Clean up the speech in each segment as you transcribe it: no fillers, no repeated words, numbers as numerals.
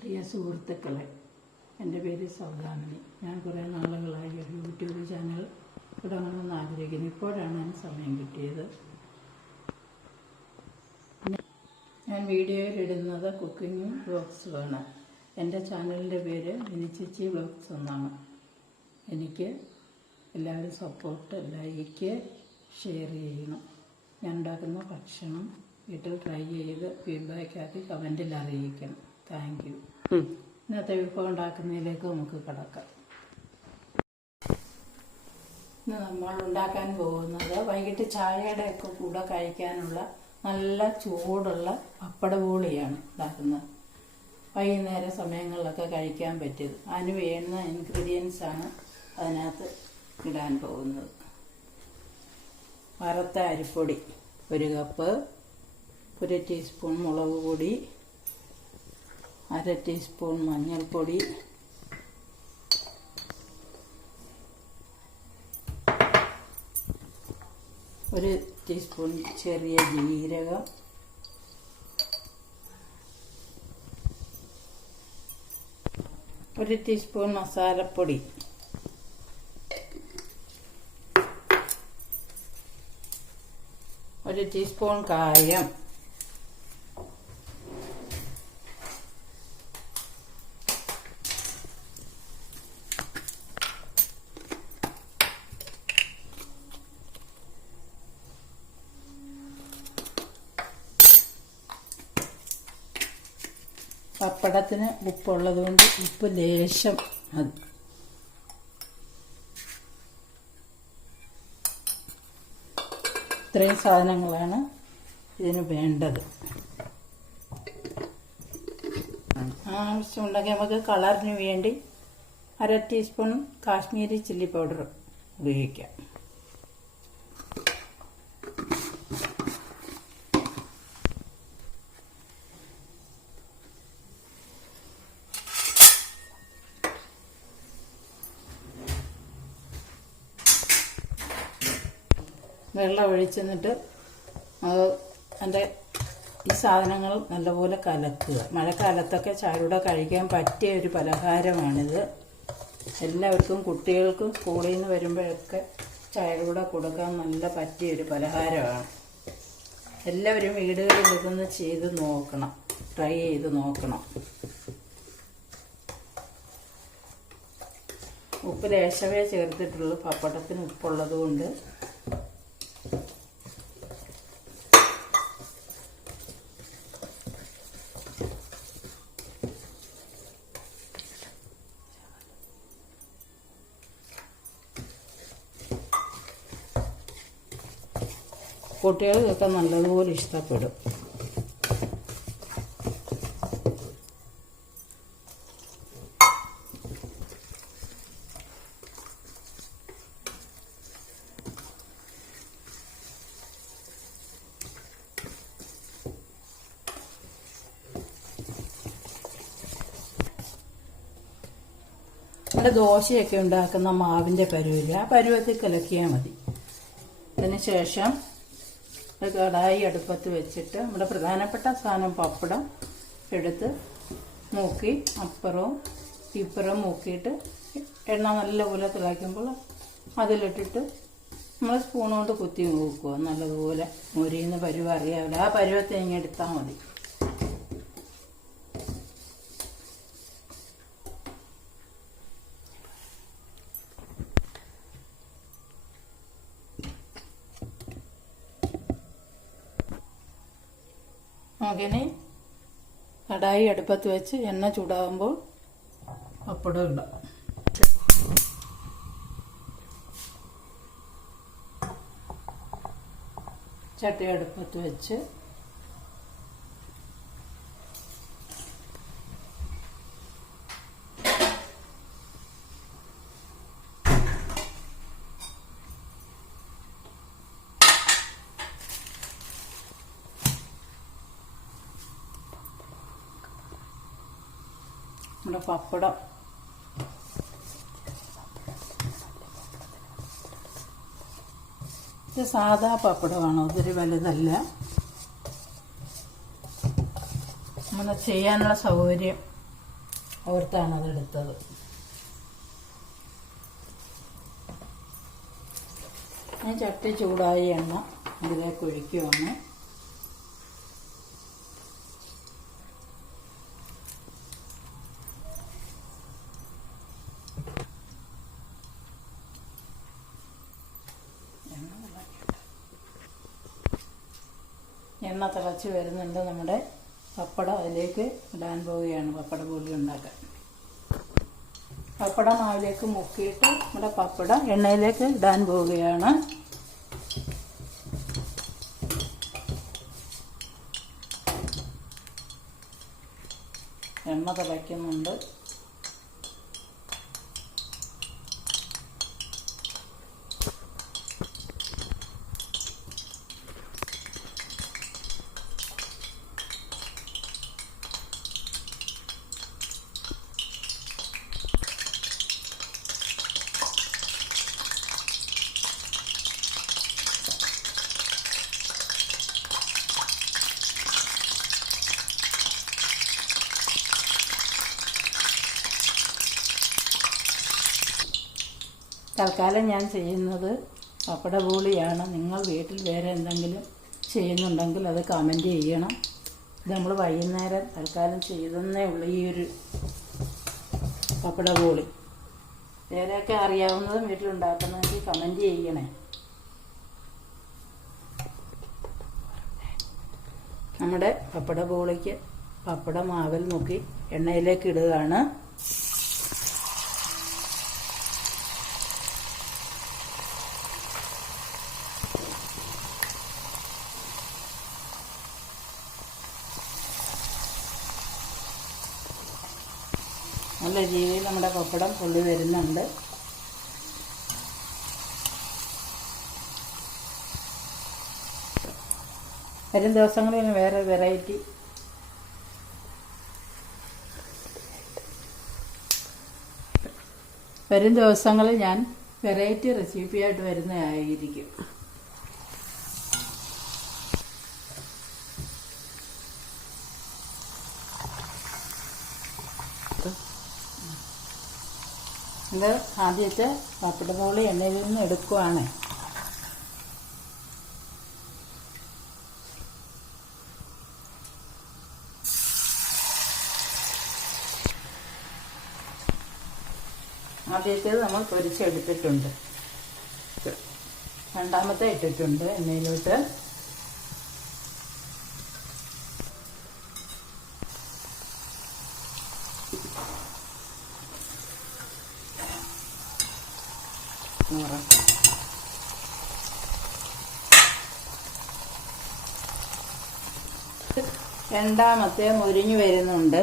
പ്രിയ സുഹൃത്തുക്കളെ, എൻ്റെ പേര് സൗദാമിനി. ഞാൻ കുറേ നാളുകളായി ഒരു യൂട്യൂബ് ചാനൽ തുടങ്ങണമെന്ന് ആഗ്രഹിക്കുന്നു. ഇപ്പോഴാണ് അതിന് സമയം കിട്ടിയത്. ഞാൻ വീഡിയോയിൽ ഇടുന്നത് കുക്കിങ്ങും വ്ളോഗ്സുമാണ്. എൻ്റെ ചാനലിൻ്റെ പേര് മിനിച്ചേച്ചി വ്ളോഗ്സ് എന്നാണ്. എനിക്ക് എല്ലാവരും സപ്പോർട്ട്, ലൈക്ക്, ഷെയർ ചെയ്യണം. ഞാൻ ഉണ്ടാക്കുന്ന ഭക്ഷണം വീട്ടിൽ ട്രൈ ചെയ്ത് ഫീഡ്ബാക്കാക്കി കമൻറ്റിൽ അറിയിക്കണം. Thank you. ഇന്നത്തെ വിഭവം ഉണ്ടാക്കുന്നതിലേക്ക് നമുക്ക് കിടക്കാം. ഇന്ന് നമ്മൾ ഉണ്ടാക്കാൻ പോകുന്നത് വൈകിട്ട് ചായയുടെ ഒക്കെ കൂടെ കഴിക്കാനുള്ള നല്ല ചൂടുള്ള പപ്പടബോളിയാണ് ഉണ്ടാക്കുന്നത്. വൈകുന്നേര സമയങ്ങളിലൊക്കെ കഴിക്കാൻ പറ്റിയത്. അതിന് വേണ്ടുന്ന ഇൻഗ്രീഡിയൻസ് ആണ് അതിനകത്ത് ഇടാൻ പോകുന്നത്. വറുത്ത അരിപ്പൊടി 1 കപ്പ്, 1 ടീസ്പൂൺ മുളക് പൊടി, 1/2 ടീസ്പൂൺ മഞ്ഞൾപ്പൊടി, 1 ടീസ്പൂൺ ചെറിയ ജീരകം, 1 ടീസ്പൂൺ മസാലപ്പൊടി, 1 ടീസ്പൂൺ കായം, പപ്പടത്തിന് ഉപ്പുള്ളത് കൊണ്ട് ഉപ്പ് ലേശം മതി. ഇത്രയും സാധനങ്ങളാണ് ഇതിന് വേണ്ടത്. ആവശ്യമുണ്ടെങ്കിൽ നമുക്ക് കളറിന് വേണ്ടി 1/2 ടീസ്പൂൺ കാശ്മീരി ചില്ലി പൗഡർ ഉപയോഗിക്കാം. വെള്ളം ഒഴിച്ചെന്നിട്ട് അതിൻ്റെ ഈ സാധനങ്ങൾ നല്ലപോലെ കലക്കുക. മഴക്കാലത്തൊക്കെ ചായയുടെ കഴിക്കാൻ പറ്റിയ ഒരു പലഹാരമാണിത്. എല്ലാവർക്കും, കുട്ടികൾക്കും സ്കൂളിൽ നിന്ന് വരുമ്പോഴൊക്കെ ചായയുടെ കൂടെ കൊടുക്കാൻ നല്ല പറ്റിയൊരു പലഹാരമാണ്. എല്ലാവരും വീടുകളിൽ ഇതൊന്ന് ചെയ്ത് നോക്കണം, ട്രൈ ചെയ്ത് നോക്കണം. ഉപ്പ് ലേശമേ ചേർത്തിട്ടുള്ളൂ. പപ്പടത്തിന് ഉപ്പുള്ളത് കൊണ്ട് കുട്ടികൾക്കൊക്കെ നല്ലതുപോലെ ഇഷ്ടപ്പെടും. നമ്മുടെ ദോശയൊക്കെ ഉണ്ടാക്കുന്ന മാവിൻ്റെ പരുവില്ല, ആ പരുവത്തിൽ കലക്കിയാൽ മതി. അതിന് ശേഷം കടായി അടുപ്പത്ത് വെച്ചിട്ട് നമ്മുടെ പ്രധാനപ്പെട്ട സാധനം പപ്പടം എടുത്ത് മൂക്കി അപ്പുറവും ഇപ്പുറവും മൂക്കിയിട്ട് എണ്ണ നല്ലപോലെ തിളയ്ക്കുമ്പോൾ അതിലിട്ടിട്ട് നമ്മൾ സ്പൂൺ കൊണ്ട് കുത്തി നോക്കുക. നല്ലതുപോലെ മുരിയുന്ന പരുവം അറിയാവില്ല, ആ പരുവത്തെ ഇങ്ങനെ എടുത്താൽ മതി. അങ്ങനെ കടായി അടുപ്പത്ത് വെച്ച് എണ്ണ ചൂടാകുമ്പോൾ പപ്പടം ഇടാം. ചട്ടി അടുപ്പത്ത് വെച്ച് നമ്മുടെ പപ്പടം ഇത് സാധാ പപ്പടമാണ്, ഒത്തിരി വലുതല്ല. നമ്മൾ ചെയ്യാനുള്ള സൗകര്യം ഓർത്താണ് അതെടുത്തത്. ഞാൻ ചട്ടി ചൂടായി എണ്ണ ഇതിലേക്ക് ഒഴിക്കുവാണ്. എണ്ണ തിളച്ച് വരുന്നുണ്ട്. നമ്മുടെ പപ്പടം അതിലേക്ക് ഇടാൻ പോവുകയാണ്. പപ്പട ബോളി ഉണ്ടാക്കാൻ പപ്പടം മാവിലേക്ക് മുക്കിയിട്ട് നമ്മുടെ പപ്പടം എണ്ണയിലേക്ക് ഇടാൻ പോവുകയാണ്. എണ്ണ തിളയ്ക്കുന്നുണ്ട്. തൽക്കാലം ഞാൻ ചെയ്യുന്നത് പപ്പട ബോളിയാണ്. നിങ്ങൾ വീട്ടിൽ വേറെ എന്തെങ്കിലും ചെയ്യുന്നുണ്ടെങ്കിൽ അത് കമൻറ്റ് ചെയ്യണം. ഇത് നമ്മൾ വൈകുന്നേരം തൽക്കാലം ചെയ്തെന്നേ ഉള്ളൂ ഈ ഒരു പപ്പട ബോളി. വേറെയൊക്കെ അറിയാവുന്നതും വീട്ടിലുണ്ടാക്കുന്നതെങ്കിൽ കമൻറ്റ് ചെയ്യണേ. നമ്മുടെ പപ്പട ബോളിക്ക് പപ്പട മാവിൽ മുക്കി എണ്ണയിലേക്ക് ഇടുകയാണ്. നല്ല രീതിയിൽ നമ്മുടെ പപ്പടം പൊള്ളി വരുന്നുണ്ട്. വരും ദിവസങ്ങളിൽ വേറെ വെറൈറ്റി ഞാൻ വെറൈറ്റി റെസിപ്പിയായിട്ട് വരുന്നതായിരിക്കും. ഇത് ആദ്യത്തെ പപ്പട ബോളി എണ്ണയിൽ നിന്ന് എടുക്കുവാണ്. ആദ്യത്തേത് നമ്മൾ പൊരിച്ചെടുത്തിട്ടുണ്ട്. രണ്ടാമത്തെ ഇട്ടിട്ടുണ്ട് എണ്ണയിലോട്ട്. രണ്ടാമത്തെ മുരിഞ്ഞു വരുന്നുണ്ട്.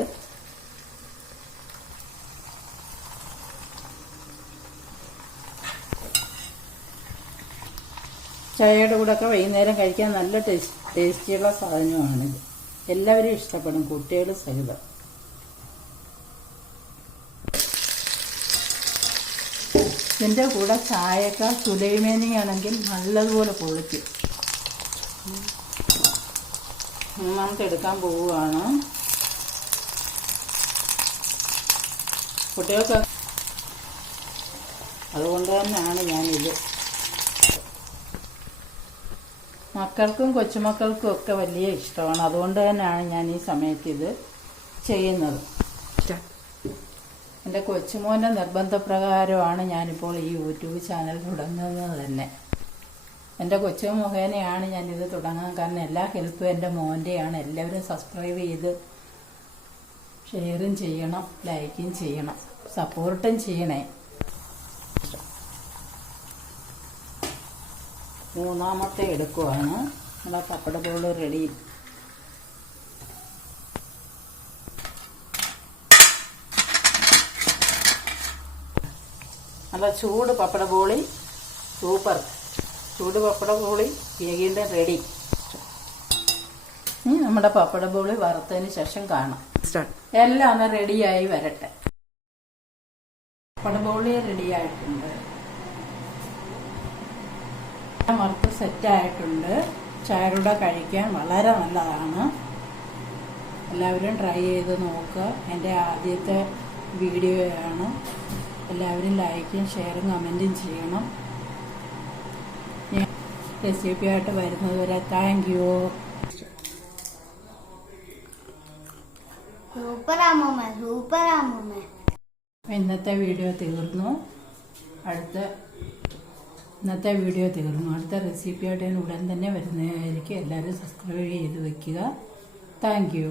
ചായയുടെ കൂടെ ഒക്കെ വൈകുന്നേരം കഴിക്കാൻ നല്ല ടേസ്റ്റിയുള്ള സാധനമാണിത്. എല്ലാവരും ഇഷ്ടപ്പെടും, കുട്ടികൾ സഹിതം. ഇതിൻ്റെ കൂടെ ചായയൊക്കെ സുലൈമാനിയാണെങ്കിൽ നല്ലതുപോലെ പൊളിക്കും. മൂന്നാമത്തെ എടുക്കാൻ പോവുകയാണ്. കുട്ടികൾക്ക് അതുകൊണ്ട് തന്നെയാണ് ഞാനിത്. മക്കൾക്കും കൊച്ചുമക്കൾക്കും ഒക്കെ വലിയ ഇഷ്ടമാണ്. അതുകൊണ്ട് തന്നെയാണ് ഞാൻ ഈ സമയത്ത് ഇത് ചെയ്യുന്നത്. എൻ്റെ കൊച്ചുമോൻ്റെ നിർബന്ധപ്രകാരമാണ് ഞാനിപ്പോൾ ഈ യൂട്യൂബ് ചാനൽ തുടങ്ങുന്നത് തന്നെ. എൻ്റെ കൊച്ചു മുഖേനയാണ് ഞാനിത് തുടങ്ങാൻ കാരണം എല്ലാ ഹെൽപ്പും എൻ്റെ മോൻ്റെയാണ്. എല്ലാവരും സബ്സ്ക്രൈബ് ചെയ്ത് ഷെയറും ചെയ്യണം, ലൈക്കും ചെയ്യണം, സപ്പോർട്ടും ചെയ്യണേ. മൂന്നാമത്തെ എടുക്കുവാണ്. നമ്മുടെ പപ്പട ബോളി റെഡി. നല്ല ചൂട് പപ്പട ബോളി, സൂപ്പർ ചൂട് പപ്പട ബോളി വീണ്ടും റെഡി. നമ്മുടെ പപ്പട ബോളി വറുത്തതിന് ശേഷം കാണാം. എല്ലാം ഒന്ന് റെഡിയായി വരട്ടെ. പപ്പട ബോളി റെഡിയായിട്ടുണ്ട്. വറുത്ത് സെറ്റായിട്ടുണ്ട്. ചായയുടെ കഴിക്കാൻ വളരെ നല്ലതാണ്. എല്ലാവരും ട്രൈ ചെയ്ത് നോക്കുക. എൻ്റെ ആദ്യത്തെ വീഡിയോയാണ്. എല്ലാവരും ലൈക്കും ഷെയറും കമൻറ്റും ചെയ്യണം. ഞാൻ റെസിപ്പിയായിട്ട് വരുന്നത് വരെ താങ്ക് യു. ഇന്നത്തെ വീഡിയോ തീർന്നു. അടുത്ത റെസിപ്പിയായിട്ട് ഞാൻ ഉടൻ തന്നെ വരുന്നതായിരിക്കും. എല്ലാവരും സബ്സ്ക്രൈബ് ചെയ്ത് വെക്കുക. Thank you.